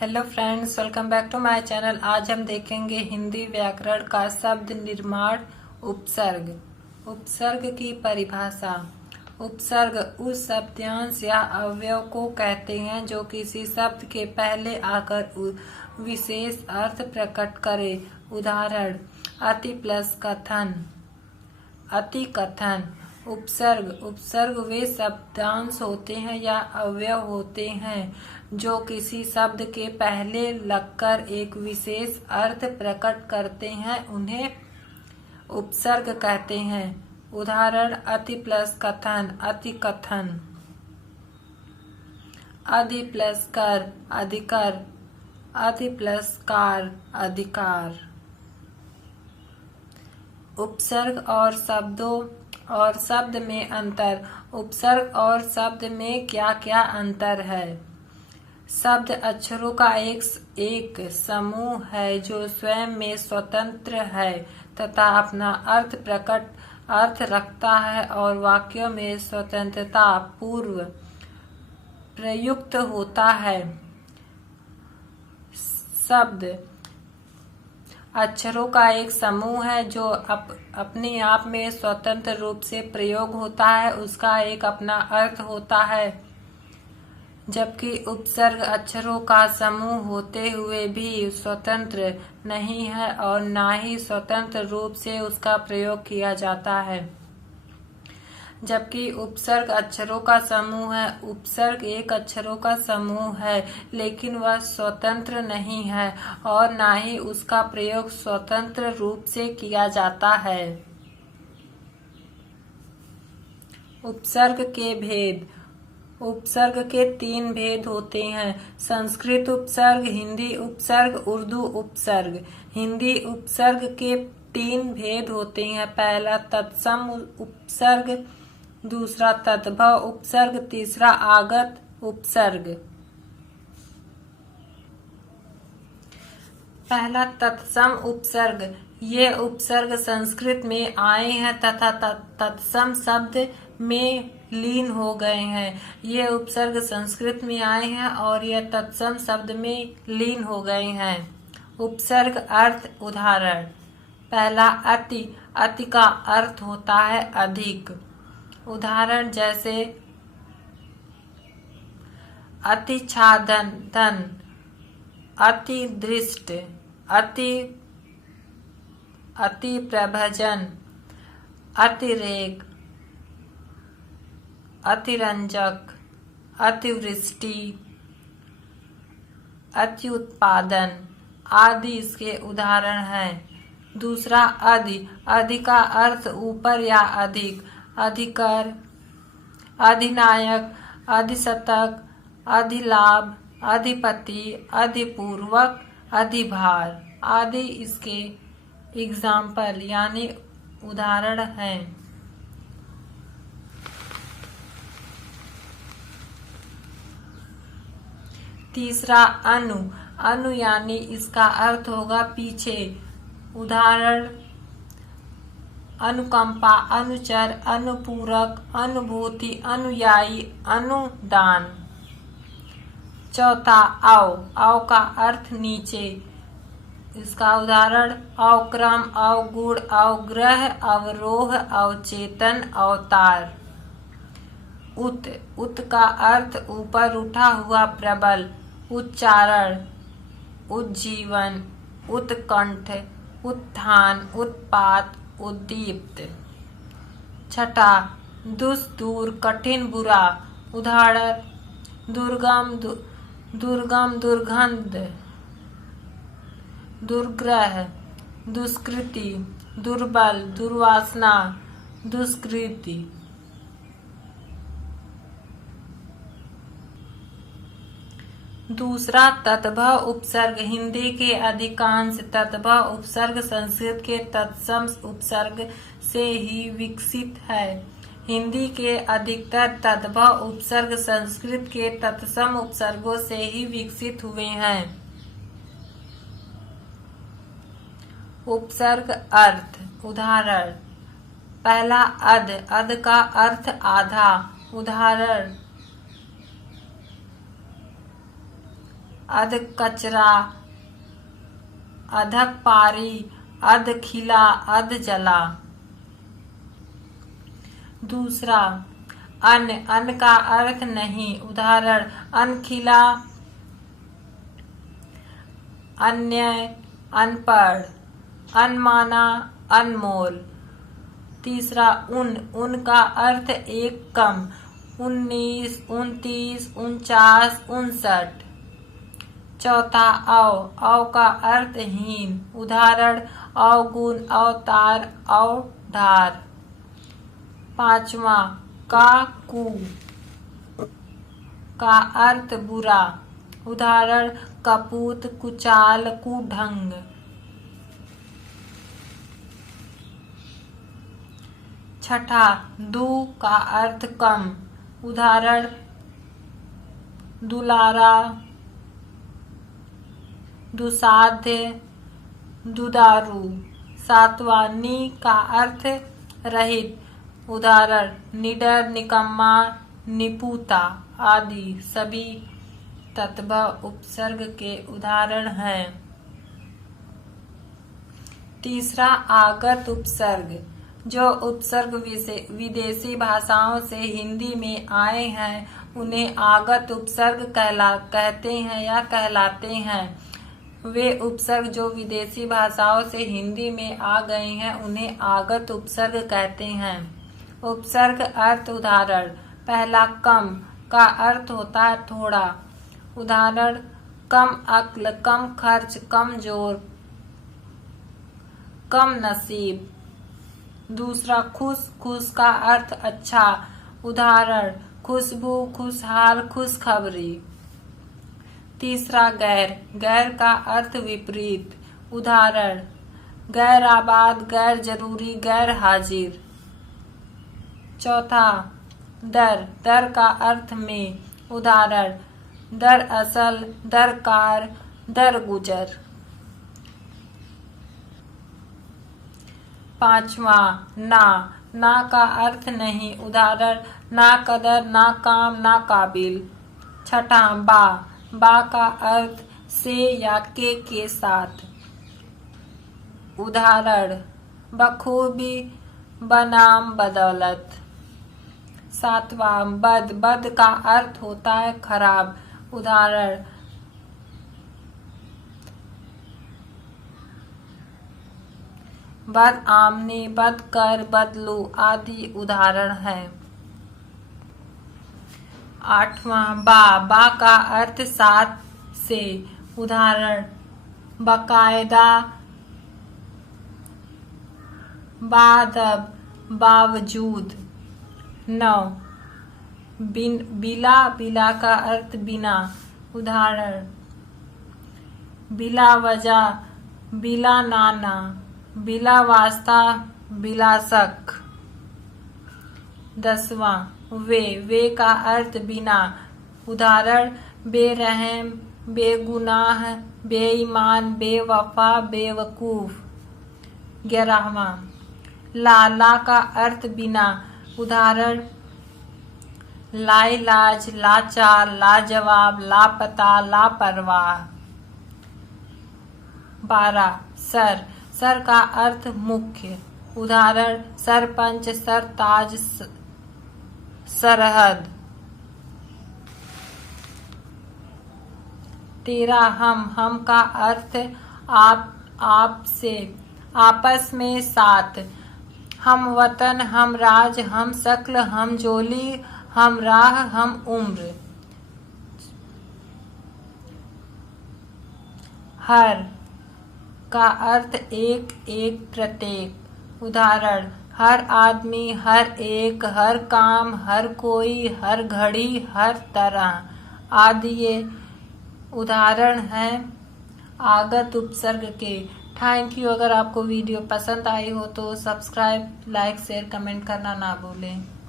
Hello friends, welcome back to my channel. आज हम देखेंगे हिंदी व्याकरण का शब्द निर्माण। उपसर्ग। उपसर्ग की परिभाषा। उपसर्ग उस शब्दांश या अवयव को कहते हैं जो किसी शब्द के पहले आकर विशेष अर्थ प्रकट करे। उदाहरण: अति प्लस कथन, अति कथन। उपसर्ग उपसर्ग वे शब्दांश होते हैं या अवयव होते हैं जो किसी शब्द के पहले लगकर एक विशेष अर्थ प्रकट करते हैं, उन्हें उपसर्ग कहते हैं। उदाहरण: अति प्लस कथन, अति कथन। अधि प्लस कर, अधिकर, अधि प्लस कार, अधिकार। उपसर्ग और शब्दों और शब्द में अंतर। उपसर्ग और शब्द में क्या क्या अंतर है? शब्द अक्षरों का एक समूह है जो स्वयं में स्वतंत्र है तथा अपना अर्थ रखता है और वाक्यों में स्वतंत्रता पूर्व प्रयुक्त होता है। शब्द अक्षरों का एक समूह है जो अपने आप में स्वतंत्र रूप से प्रयोग होता है, उसका एक अपना अर्थ होता है। जबकि उपसर्ग अक्षरों का समूह होते हुए भी स्वतंत्र नहीं है और ना ही स्वतंत्र रूप से उसका प्रयोग किया जाता है। जबकि उपसर्ग अक्षरों का समूह है। उपसर्ग एक अक्षरों का समूह है लेकिन वह स्वतंत्र नहीं है और ना ही उसका प्रयोग स्वतंत्र रूप से किया जाता है। उपसर्ग के भेद। उपसर्ग के 3 भेद होते हैं: संस्कृत उपसर्ग, हिंदी उपसर्ग, उर्दू उपसर्ग। हिंदी उपसर्ग के 3 भेद होते हैं। पहला तत्सम उपसर्ग, दूसरा तद्भव उपसर्ग, तीसरा आगत उपसर्ग। पहला तत्सम उपसर्ग। ये उपसर्ग संस्कृत में आए हैं तथा तत्सम शब्द में लीन हो गए हैं। ये उपसर्ग संस्कृत में आए हैं और यह तत्सम शब्द में लीन हो गए हैं। उपसर्ग अर्थ। उदाहरण: पहला अति। अति का अर्थ होता है अधिक। उदाहरण जैसे अति छादन धन, अति दृष्ट, अति प्रभजन, अतिरेक, अतिरंजक, अतिवृष्टि, अति उत्पादन आदि इसके उदाहरण हैं। दूसरा अधि। अधि का अर्थ ऊपर या अधिक। अधिकर, अधिनायक, अधिशतक, अधिलाभ, अधिपति, अधिपूर्वक, अधिभार आदि इसके एग्जाम्पल यानी उदाहरण हैं। तीसरा अनु। अनु यानी इसका अर्थ होगा पीछे। उदाहरण: अनुकंपा, अनुचर, अनुपूरक, अनुभूति, अनुयायी, अनुदान। चौथा अव। अव का अर्थ नीचे। इसका उदाहरण: अवक्रम, अवगुण, अवग्रह, अवरोह, अवचेतन, अवतार। उत। उत का अर्थ ऊपर उठा हुआ प्रबल। उच्चारण: उज्जीवन, उत्कंठ, उत्थान, उत्पात, उद्दीप्त। छठा दुष्दूर, कठिन, बुरा। उदाहरण: दुर्गम, दुर्गम, दुर्गंध, दुर्ग्रह, दुष्कृति, दुर्बल, दुर्वासना, दुष्कृति। दूसरा तद्भव उपसर्ग। हिंदी के अधिकांश तद्भव उपसर्ग संस्कृत के तत्सम उपसर्ग से ही विकसित है। हिंदी के अधिकतर तद्भव उपसर्ग संस्कृत के तत्सम उपसर्गों से ही विकसित हुए हैं। उपसर्ग अर्थ। उदाहरण: पहला अध। अध का अर्थ आधा। उदाहरण: अध कचरा, अधक पारी, अध खिला, अध जला। दूसरा, अन्न, अन्न का अर्थ नहीं। उदाहरण, अन्न खिला, अन्याय, अनपढ़, अनमाना, अनमोल। तीसरा, उन का अर्थ एक कम। 19, 29, 49, 59। चौथा, औ का अर्थ हीन। उदाहरण, अवगुण, अवतार, अवधार। पांचवा, कू का अर्थ बुरा। उदाहरण, कपूत, कुचाल, कुढंग। छठा, दू का अर्थ कम। उदाहरण, दुलारा, दुसाध्य, दुदारू। सातवां, नी का अर्थ रहित। उदाहरण, निडर, निकम्मा, निपुता आदि सभी तत्भव उपसर्ग के उदाहरण हैं। तीसरा, आगत उपसर्ग। जो उपसर्ग विदेशी भाषाओं से हिंदी में आए हैं उन्हें आगत उपसर्ग कहते हैं या कहलाते हैं। वे उपसर्ग जो विदेशी भाषाओं से हिंदी में आ गए हैं उन्हें आगत उपसर्ग कहते हैं। उपसर्ग अर्थ। उदाहरण, पहला, कम का अर्थ होता है थोड़ा। उदाहरण, कम अक्ल, कम खर्च, कम जोर, कम नसीब। दूसरा, खुश, खुश का अर्थ अच्छा। उदाहरण, खुशबू, खुशहाल, खुशखबरी। तीसरा, गैर, गैर का अर्थ विपरीत। उदाहरण, गैर आबाद, गैर जरूरी, गैर हाजिर। चौथा, दर, दर का अर्थ में। उदाहरण, दरअसल, दरकार, दरगुजर। पांचवा, ना का अर्थ नहीं। उदाहरण, ना कदर, ना काम, ना काबिल। छठा, बा का अर्थ से या के साथ। उदाहरण, बखूबी, बनाम, बदौलत। सातवां, बद का अर्थ होता है खराब। उदाहरण, बद आमने, बद कर, बदलू आदि उदाहरण हैं। आठवां, बा का अर्थ साथ से। उदाहरण, बाकायदा, बादब, बावजूद। 9, बिला का अर्थ बिना। उदाहरण, बिला वजह, बिला नाना, बिला वास्ता, बिला शक। 10वां, वे का अर्थ बिना। उदाहरण, बेरहम, बेगुनाह, बेईमान, बेवफा, बेवकूफ। 11वां, ला का अर्थ बिना। उदाहरण, लाइलाज, लाचार, लाजवाब, लापता, लापरवाह। 12, सर का अर्थ मुख्य। उदाहरण, सरपंच, सरताज, सरहद। 13, हम का अर्थ आप से, आपस में, साथ। हम वतन, हम राज, हम शक्ल, हम जोली, हम राह, हम उम्र। हर का अर्थ एक, प्रत्येक। उदाहरण, हर आदमी, हर एक, हर काम, हर कोई, हर घड़ी, हर तरह आदि ये उदाहरण हैं आगत उपसर्ग के। Thank you. अगर आपको वीडियो पसंद आई हो तो सब्सक्राइब, लाइक, शेयर, कमेंट करना ना भूलें।